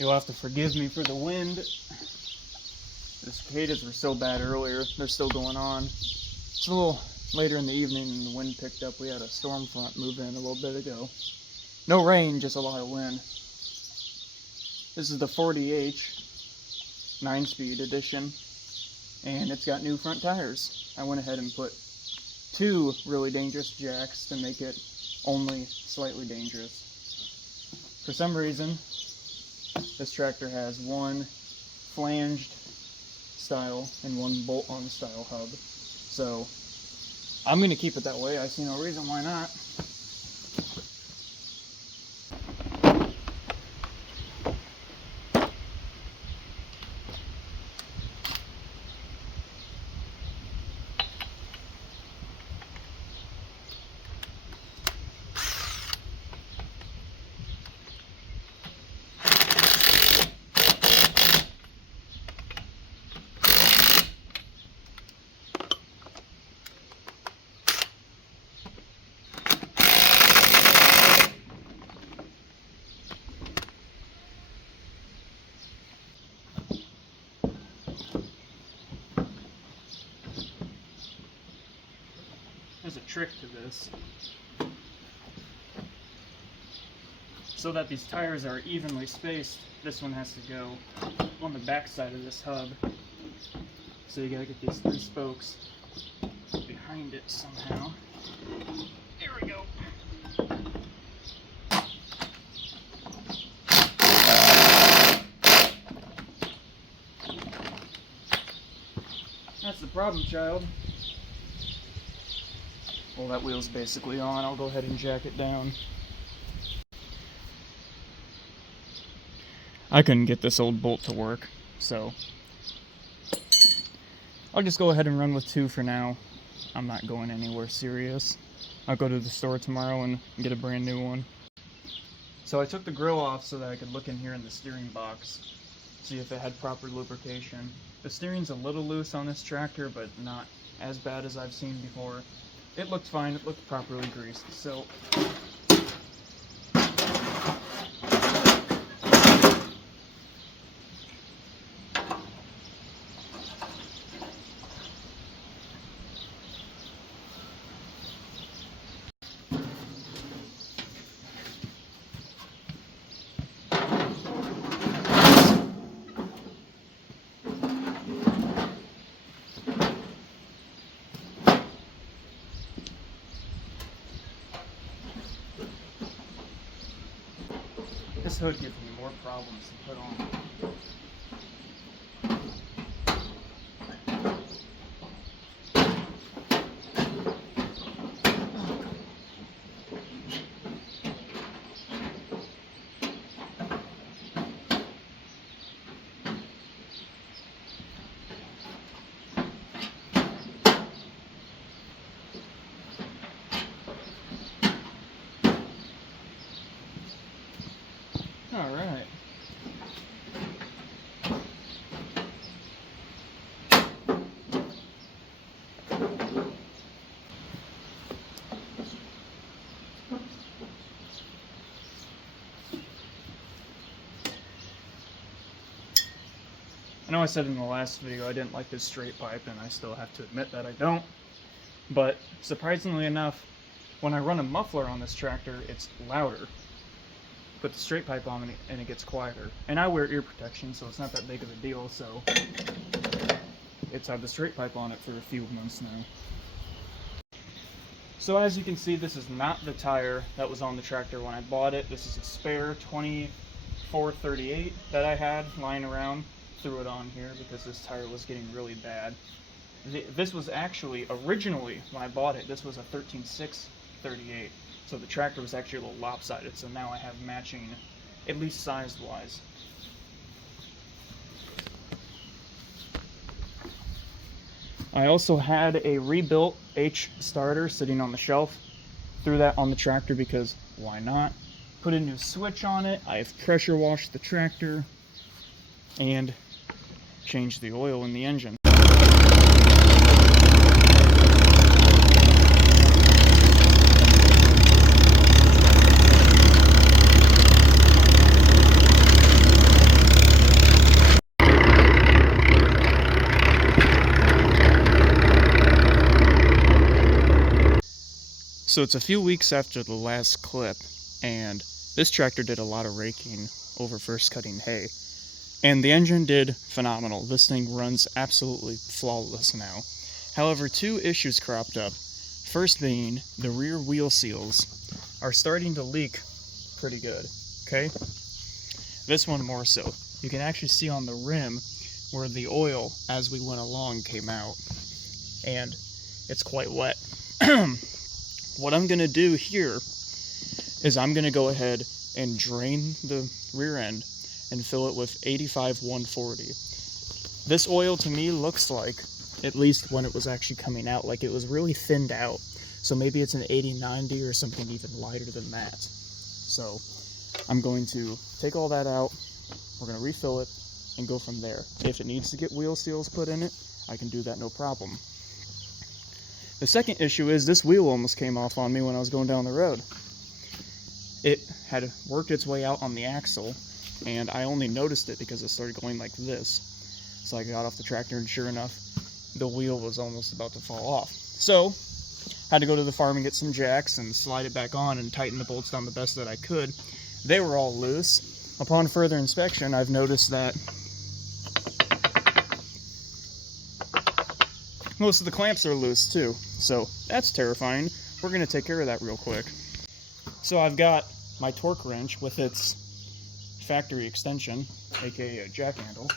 You'll have to forgive me for the wind. The cicadas were so bad earlier, they're still going on. It's a little later in the evening and the wind picked up. We had a storm front move in a little bit ago. No rain, just a lot of wind. This is the 40H 9-speed edition, and it's got new front tires. I went ahead and put 2 really dangerous jacks to make it only slightly dangerous. For some reason, this tractor has 1 flanged style and 1 bolt-on style hub. So I'm going to keep it that way. I see no reason why not. There's a trick to this. So that these tires are evenly spaced, this one has to go on the back side of this hub. So you gotta get these 3 spokes behind it somehow. There we go. That's the problem, child. Well, that wheel's basically on. I'll go ahead and jack it down. I couldn't get this old bolt to work, so I'll just go ahead and run with 2 for now. I'm not going anywhere serious. I'll go to the store tomorrow and get a brand new one. So I took the grill off so that I could look in here in the steering box, see if it had proper lubrication. The steering's a little loose on this tractor, but not as bad as I've seen before. It looked fine, it looked properly greased, so this hood gives me more problems to put on. All right. I know I said in the last video I didn't like this straight pipe, and I still have to admit that I don't. But surprisingly enough, when I run a muffler on this tractor, it's louder. Put the straight pipe on and it gets quieter. And I wear ear protection, so it's not that big of a deal, so it's had the straight pipe on it for a few months now. So as you can see, this is not the tire that was on the tractor when I bought it. This is a spare 2438 that I had lying around. Threw it on here because this tire was getting really bad. This was actually, originally when I bought it, this was a 13.638. So the tractor was actually a little lopsided, so now I have matching, at least size-wise. I also had a rebuilt H starter sitting on the shelf. Threw that on the tractor because why not? Put a new switch on it. I've pressure washed the tractor and changed the oil in the engine. So it's a few weeks after the last clip, and this tractor did a lot of raking over first cutting hay. And the engine did phenomenal. This thing runs absolutely flawless now. However, two issues cropped up. First being, the rear wheel seals are starting to leak pretty good, okay? This one more so. You can actually see on the rim where the oil, as we went along, came out. And it's quite wet. What I'm gonna do here is I'm gonna go ahead and drain the rear end and fill it with 85 140. This oil to me looks like, at least when it was actually coming out, like it was really thinned out. So maybe it's an 80-90 or something even lighter than that. So I'm going to take all that out, we're going to refill it, and go from there. If it needs to get wheel seals put in it, I can do that no problem. The second issue is this wheel almost came off on me when I was going down the road. It had worked its way out on the axle, and I only noticed it because it started going like this. So I got off the tractor, and sure enough, the wheel was almost about to fall off. So had to go to the farm and get some jacks and slide it back on and tighten the bolts down the best that I could. They were all loose. Upon further inspection, I've noticed that most of the clamps are loose too. So that's terrifying. We're going to take care of that real quick. So I've got my torque wrench with its factory extension, aka a jack handle.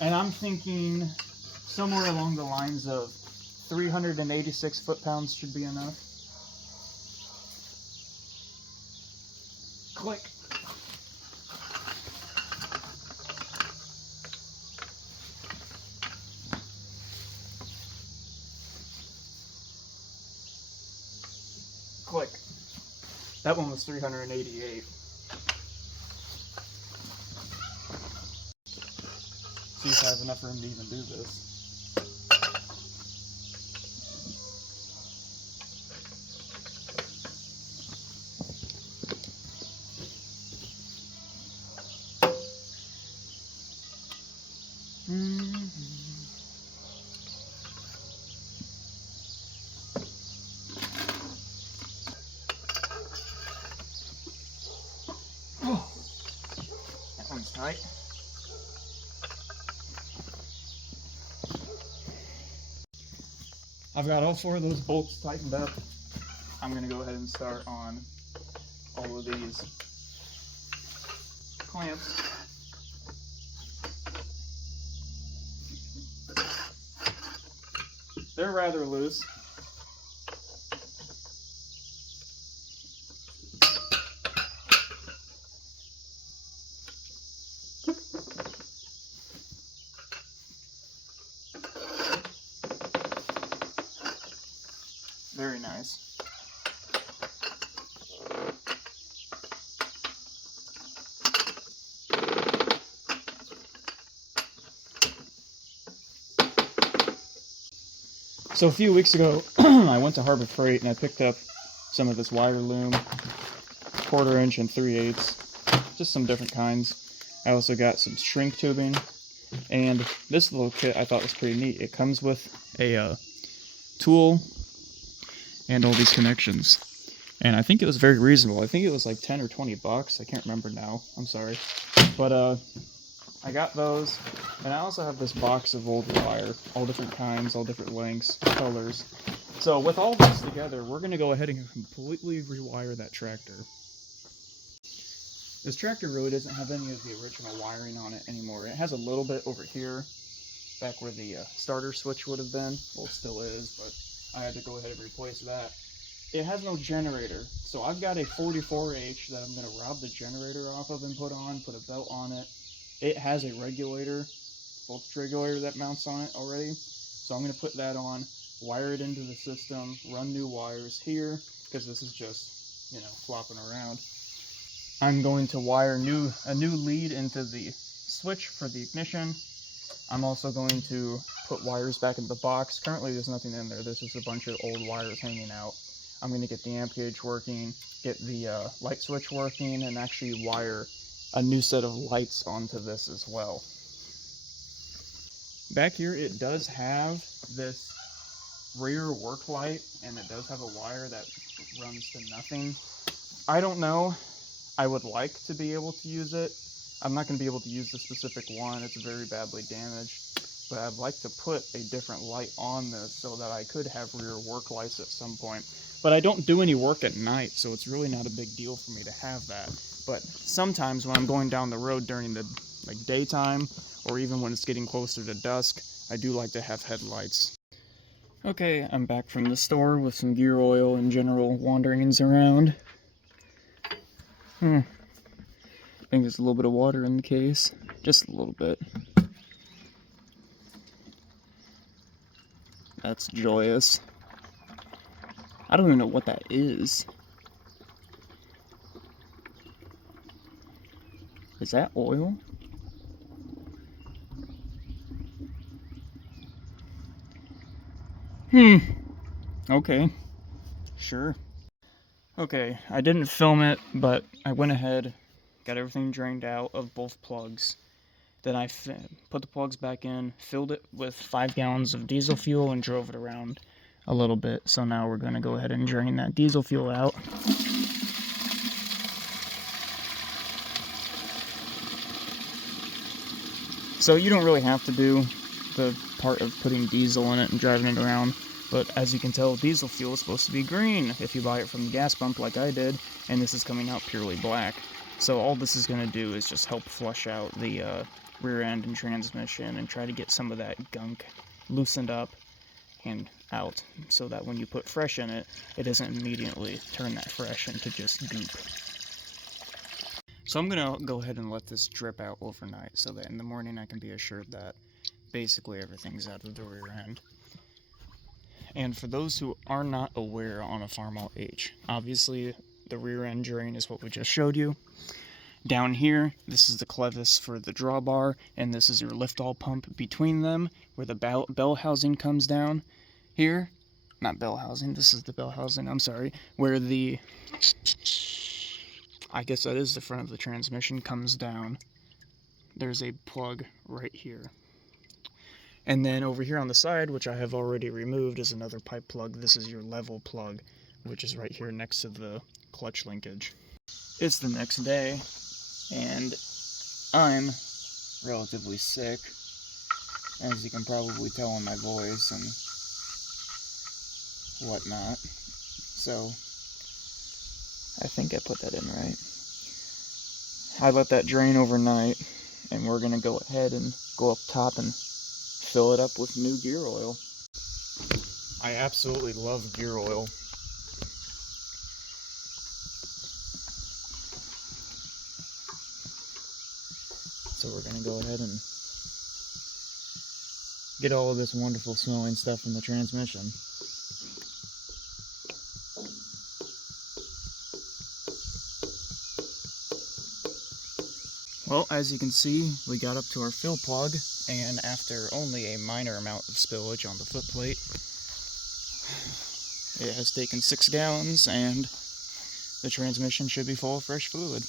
And I'm thinking somewhere along the lines of 386 foot-pounds should be enough. Click. Click. That one was 388. See if I have enough room to even do this. Oh, that one's tight. I've got all four of those bolts tightened up. I'm going to go ahead and start on all of these clamps. They're rather loose. Very nice. So a few weeks ago, I went to Harbor Freight and I picked up some of this wire loom, 1/4 inch and 3/8, just some different kinds. I also got some shrink tubing, and this little kit I thought was pretty neat. It comes with a tool and all these connections, and I think it was very reasonable. I think it was like 10 or 20 bucks. I can't remember now. I'm sorry, but I got those, and I also have this box of old wire, all different kinds, all different lengths, colors. So with all this together, we're going to go ahead and completely rewire that tractor. This tractor really doesn't have any of the original wiring on it anymore. It has a little bit over here, back where the starter switch would have been. Well, it still is, but I had to go ahead and replace that. It has no generator, so I've got a 44H that I'm going to rob the generator off of and put a belt on it. It has a regulator, voltage regulator that mounts on it already, so I'm going to put that on, wire it into the system, run new wires here, because this is just, flopping around. I'm going to wire a new lead into the switch for the ignition. I'm also going to put wires back in the box. Currently there's nothing in there. There's just a bunch of old wires hanging out. I'm going to get the amp gauge working, get the light switch working, and actually wire a new set of lights onto this as well. Back here it does have this rear work light, and it does have a wire that runs to nothing. I don't know. I would like to be able to use it. I'm not going to be able to use the specific one. It's very badly damaged. But I'd like to put a different light on this so that I could have rear work lights at some point. But I don't do any work at night, so it's really not a big deal for me to have that. But sometimes when I'm going down the road during the daytime, or even when it's getting closer to dusk, I do like to have headlights. Okay, I'm back from the store with some gear oil and general wanderings around. I think there's a little bit of water in the case. Just a little bit. That's joyous. I don't even know what that is. Is that oil? Okay. Sure. Okay, I didn't film it, but I went ahead, got everything drained out of both plugs. Then I put the plugs back in, filled it with 5 gallons of diesel fuel, and drove it around a little bit. So now we're going to go ahead and drain that diesel fuel out. So you don't really have to do the part of putting diesel in it and driving it around. But as you can tell, diesel fuel is supposed to be green if you buy it from the gas pump like I did, and this is coming out purely black. So all this is going to do is just help flush out the rear end and transmission and try to get some of that gunk loosened up and out, so that when you put fresh in it, it doesn't immediately turn that fresh into just goop. So I'm going to go ahead and let this drip out overnight so that in the morning I can be assured that basically everything's out of the rear end. And for those who are not aware on a Farmall H, obviously the rear end drain is what we just showed you. Down here, this is the clevis for the drawbar, and this is your lift-all pump between them, where the bell housing comes down. Here, not bell housing, this is the bell housing, I'm sorry, where the, I guess that is the front of the transmission, comes down. There's a plug right here. And then over here on the side, which I have already removed, is another pipe plug. This is your level plug, which is right here next to the clutch linkage. It's the next day, and I'm relatively sick, as you can probably tell in my voice and whatnot. So, I think I put that in right. I let that drain overnight, and we're going to go ahead and go up top and fill it up with new gear oil. I absolutely love gear oil. So we're going to go ahead and get all of this wonderful smelling stuff in the transmission. Well, as you can see, we got up to our fill plug, and after only a minor amount of spillage on the footplate, it has taken 6 gallons, and the transmission should be full of fresh fluid.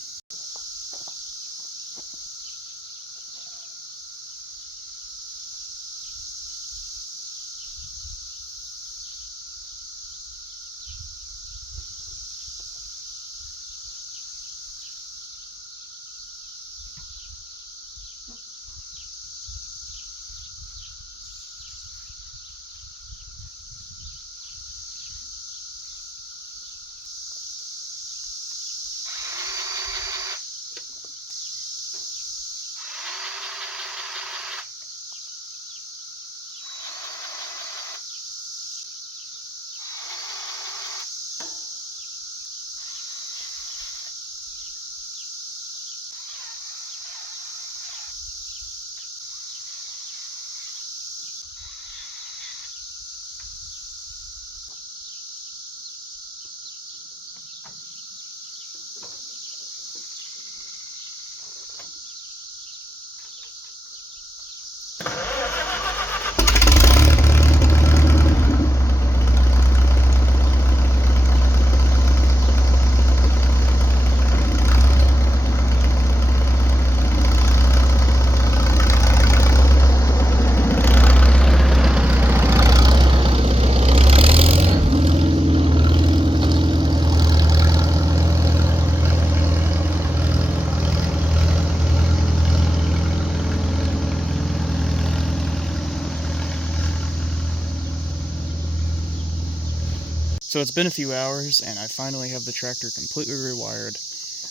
So it's been a few hours and I finally have the tractor completely rewired.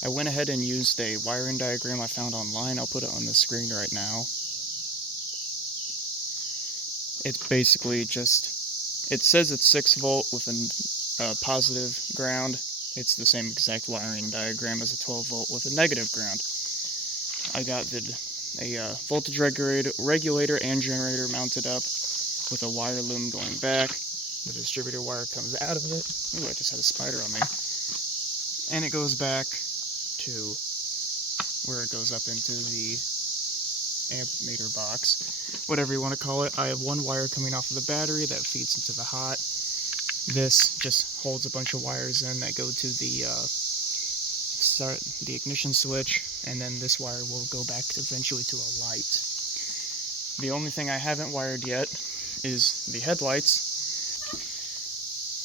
I went ahead and used a wiring diagram I found online. I'll put it on the screen right now. It's basically just, it says it's 6 volt with a positive ground. It's the same exact wiring diagram as a 12 volt with a negative ground. I got a voltage regulator and generator mounted up with a wire loom going back. The distributor wire comes out of it. Ooh, I just had a spider on me. And it goes back to where it goes up into the ammeter box, whatever you want to call it. I have one wire coming off of the battery that feeds into the hot. This just holds a bunch of wires in that go to the ignition switch, and then this wire will go back eventually to a light. The only thing I haven't wired yet is the headlights,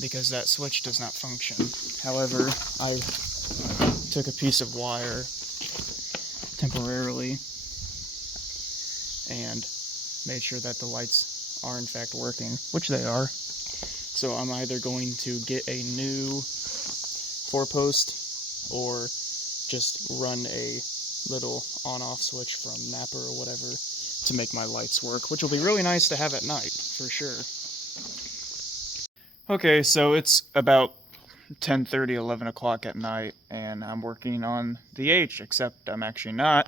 because that switch does not function. However, I took a piece of wire temporarily and made sure that the lights are in fact working, which they are. So I'm either going to get a new 4-post or just run a little on-off switch from Napa or whatever to make my lights work, which will be really nice to have at night, for sure. Okay, so it's about 10:30, 11 o'clock at night, and I'm working on the H, except I'm actually not.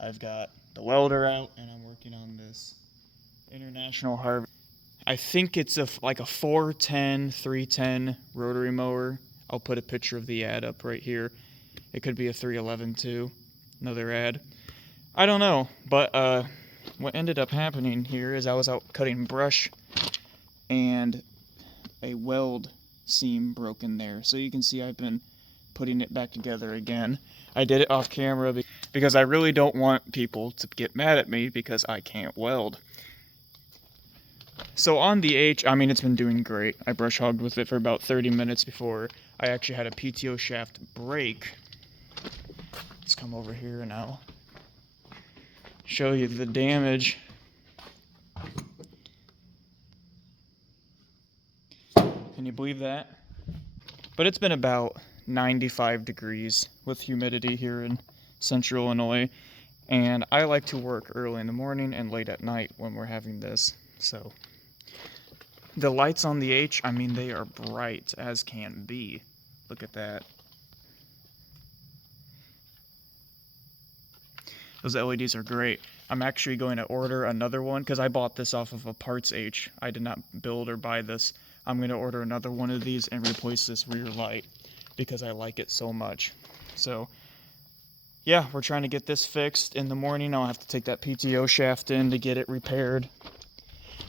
I've got the welder out, and I'm working on this International Harvest. I think it's like a 410, 310 rotary mower. I'll put a picture of the ad up right here. It could be a 311 too, another ad. I don't know, but what ended up happening here is I was out cutting brush, and a weld seam broke in there. So you can see I've been putting it back together again. I did it off camera because I really don't want people to get mad at me because I can't weld. So on the H, I mean, it's been doing great. I brush hogged with it for about 30 minutes before I actually had a PTO shaft break. Let's come over here and I'll show you the damage. Can you believe that? But it's been about 95 degrees with humidity here in central Illinois, and I like to work early in the morning and late at night when we're having this. So the lights on the H, I mean, they are bright as can be. Look at that. Those LEDs are great. I'm actually going to order another one because I bought this off of a Parts H. I did not build or buy this. I'm going to order another one of these and replace this rear light because I like it so much. So yeah, we're trying to get this fixed. In the morning I'll have to take that PTO shaft in to get it repaired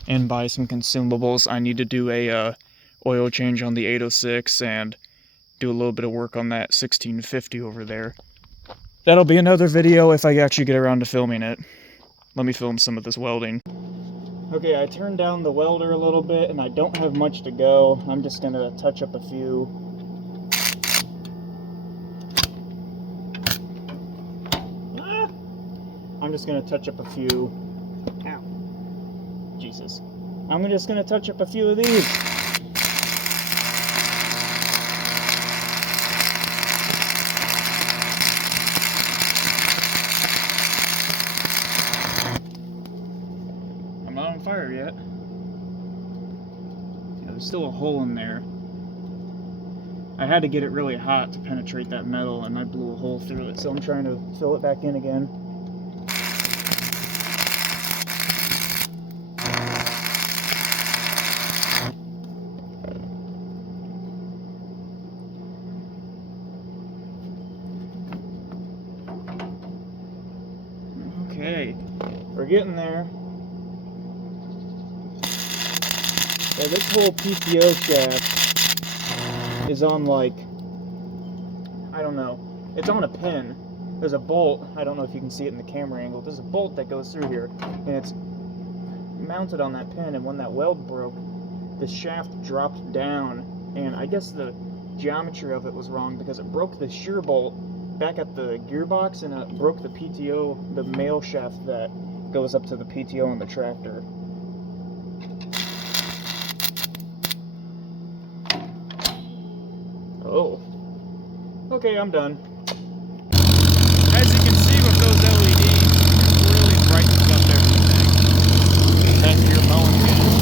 and buy some consumables. I need to do a oil change on the 806 and do a little bit of work on that 1650 over there. That'll be another video if I actually get around to filming it. Let me film some of this welding. Okay, I turned down the welder a little bit and I don't have much to go. I'm just gonna touch up a few. I'm just gonna touch up a few. Ow. Jesus. I'm just gonna touch up a few of these. Not on fire yet. Yeah, there's still a hole in there. I had to get it really hot to penetrate that metal and I blew a hole through it, so I'm trying to fill it back in again. Okay, we're getting there. Yeah, this whole PTO shaft is on, like, I don't know, it's on a pin. There's a bolt, I don't know if you can see it in the camera angle, there's a bolt that goes through here, and it's mounted on that pin, and when that weld broke, the shaft dropped down, and I guess the geometry of it was wrong because it broke the shear bolt back at the gearbox, and it broke the PTO, the male shaft that goes up to the PTO on the tractor. Oh. Okay, I'm done. As you can see with those LEDs, it really brightens up everything. That's your mowing again.